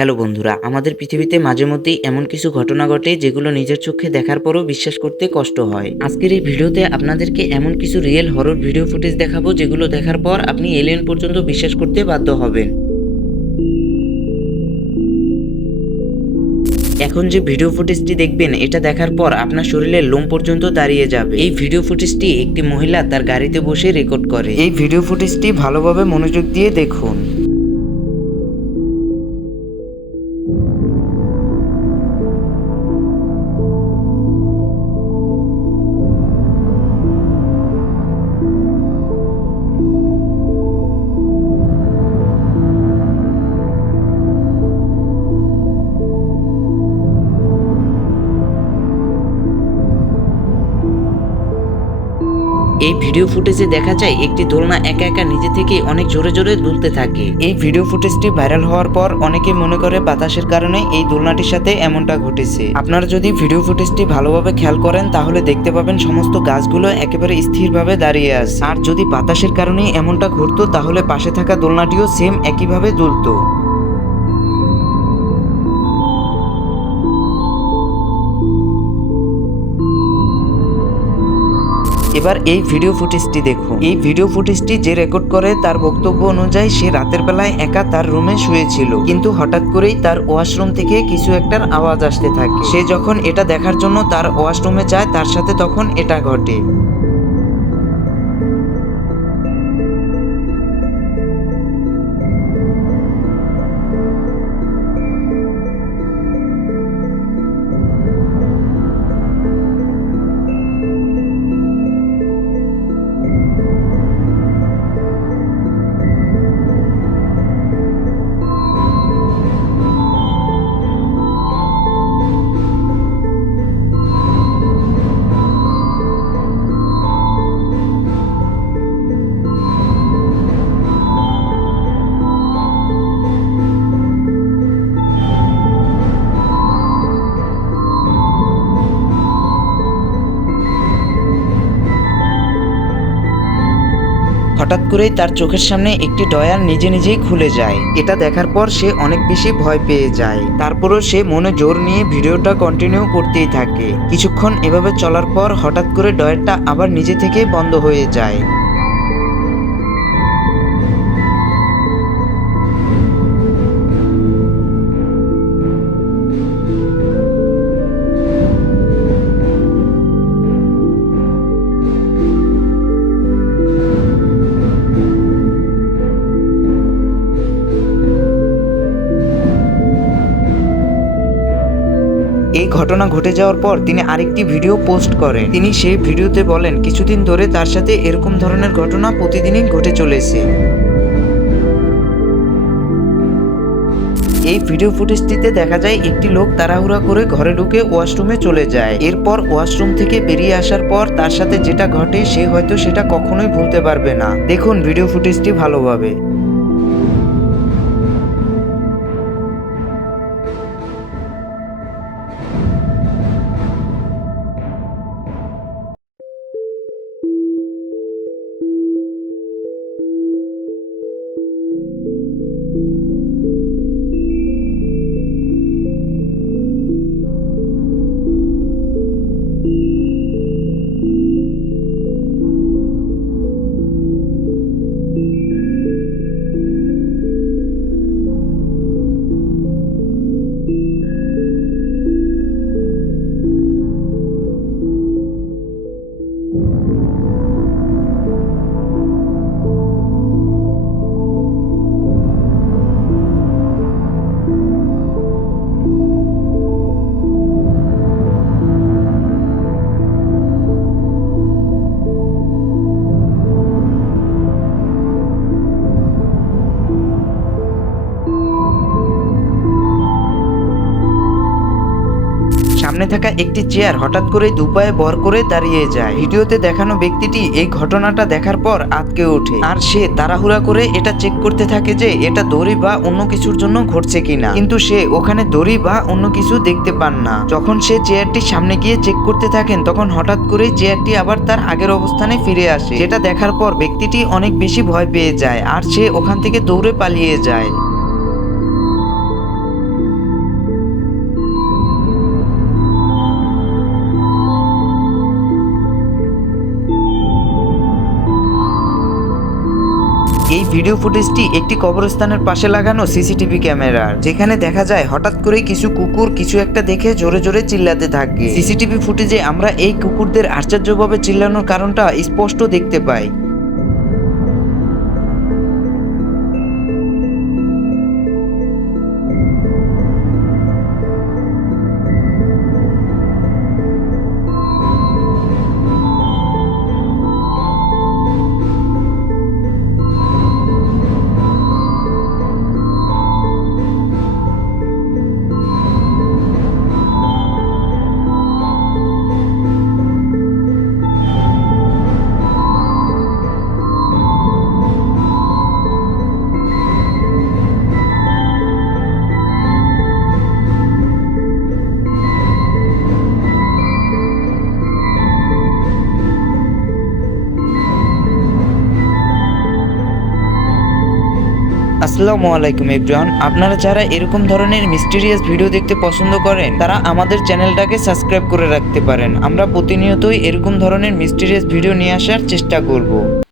Hello বন্ধুরা, আমাদের পৃথিবীতে মাঝে মধ্যেই এমন কিছু ঘটনা ঘটে যেগুলো নিজের চোখে দেখার পরও বিশ্বাস করতে কষ্ট হয়। আজকের এই ভিডিওতে আপনাদেরকে এমন কিছু রিয়েল হরর ভিডিও ফুটেজ দেখাবো যেগুলো দেখার পর আপনি এলিয়েন পর্যন্ত বিশ্বাস করতে বাধ্য হবেন। এখন যে ভিডিও ফুটেজটি দেখবেন, এটা দেখার পর আপনার শরীরের লোম পর্যন্ত দাঁড়িয়ে যাবে। এই ভিডিও ফুটেজটি একটি মহিলা তার গাড়িতে বসে রেকর্ড করে। এই ভিডিও ফুটেজটি ভালোভাবে মনোযোগ দিয়ে দেখুন। এই ভিডিও ফুটেজে দেখা যায় একটি দোলনা একা একা নিজে থেকে অনেক জোরে জোরে দুলতে থাকে। এই ভিডিও ফুটেজটি ভাইরাল হওয়ার পর অনেকে মনে করে বাতাসের কারণে এই দোলনাটির সাথে এমনটা ঘটেছে। আপনারা যদি ভিডিও ফুটেজটি ভালোভাবে খেয়াল করেন, তাহলে দেখতে পাবেন সমস্ত গাছগুলো একেবারে স্থিরভাবে দাঁড়িয়ে আছে। আর যদি বাতাসের কারণে এমনটা ঘটতো, তাহলে পাশে থাকা দোলনাটিও সেম একইভাবে দুলতো। এবার এই ভিডিও ফুটেজটি দেখুন। এই ভিডিও ফুটেজটি যে রেকর্ড করে তার বক্তব্য অনুযায়ী সে রাতের বেলায় একা তার রুমে শুয়েছিল। কিন্তু হঠাৎ করেই তার ওয়াশরুম থেকে কিছু একটার আওয়াজ আসতে থাকে। সে যখন এটা দেখার জন্য তার ওয়াশরুমে যায়, তার সাথে তখন এটা ঘটে। হঠাৎ করেই তার চোখের সামনে একটি ডয়ার নিজে নিজেই খুলে যায়। এটা দেখার পর সে অনেক বেশি ভয় পেয়ে যায়। তারপরও সে মনে জোর নিয়ে ভিডিওটা কন্টিনিউ করতেই থাকে। কিছুক্ষণ এভাবে চলার পর হঠাৎ করে ডয়ারটা আবার নিজে থেকে বন্ধ হয়ে যায়। এই ঘটনা ঘটে যাওয়ার পর তিনি আরেকটি ভিডিও পোস্ট করেন। তিনি সেই ভিডিওতে বলেন, কিছুদিন ধরে তার সাথে এরকম ধরনের ঘটনা প্রতিদিনই ঘটে চলেছে। এই ভিডিও ফুটেজটিতে দেখা যায়, একটি লোক তাড়াহুড়া করে ঘরে ঢুকে ওয়াশরুমে চলে যায়। এরপর ওয়াশরুম থেকে বেরিয়ে আসার পর তার সাথে যেটা ঘটে, সে হয়তো সেটা কখনোই ভুলতে পারবে না। দেখুন ভিডিও ফুটেজটি ভালোভাবে। সামনে থাকা একটি চেয়ার হঠাৎ করে দুপায়ে বর করে দাঁড়িয়ে যায়। ভিডিওতে দেখানো ব্যক্তিটি এই ঘটনাটা দেখার পর আটকে ওঠে। আর সে তাড়াহুড়া করে এটা চেক করতে থাকে যে এটা দড়ি বা অন্য কিছুর জন্য ঘটছে কিনা। কিন্তু সে ওখানে দড়ি বা অন্য কিছু দেখতে পান না। যখন সে চেয়ারটি সামনে গিয়ে চেক করতে থাকেন, তখন হঠাৎ করে চেয়ারটি আবার তার আগের অবস্থানে ফিরে আসে। যেটা দেখার পর ব্যক্তিটি অনেক বেশি ভয় পেয়ে যায়, আর সে ওখান থেকে দৌড়ে পালিয়ে যায়। ভিডিও ফুটেজটি একটি কবরস্থানের পাশে লাগানো সিসিটিভি ক্যামেরার, যেখানে দেখা যায় হঠাৎ করে কিছু কুকুর কিছু একটা দেখে জোরে জোরে চিল্লাতে থাকে। সিসিটিভি ফুটেজে আমরা এই কুকুরদের আশ্চর্যভাবে চিল্লানোর কারণটা স্পষ্ট দেখতে পাই। আসসালামু আলাইকুম এভরিওয়ান। আপনারা যারা এরকম ধরনের মিস্টিরিয়াস ভিডিও দেখতে পছন্দ করেন, তারা আমাদের চ্যানেলটাকে সাবস্ক্রাইব করে রাখতে পারেন। আমরা প্রতিনিয়তই এরকম ধরনের মিস্টিরিয়াস ভিডিও নিয়ে আসার চেষ্টা করব।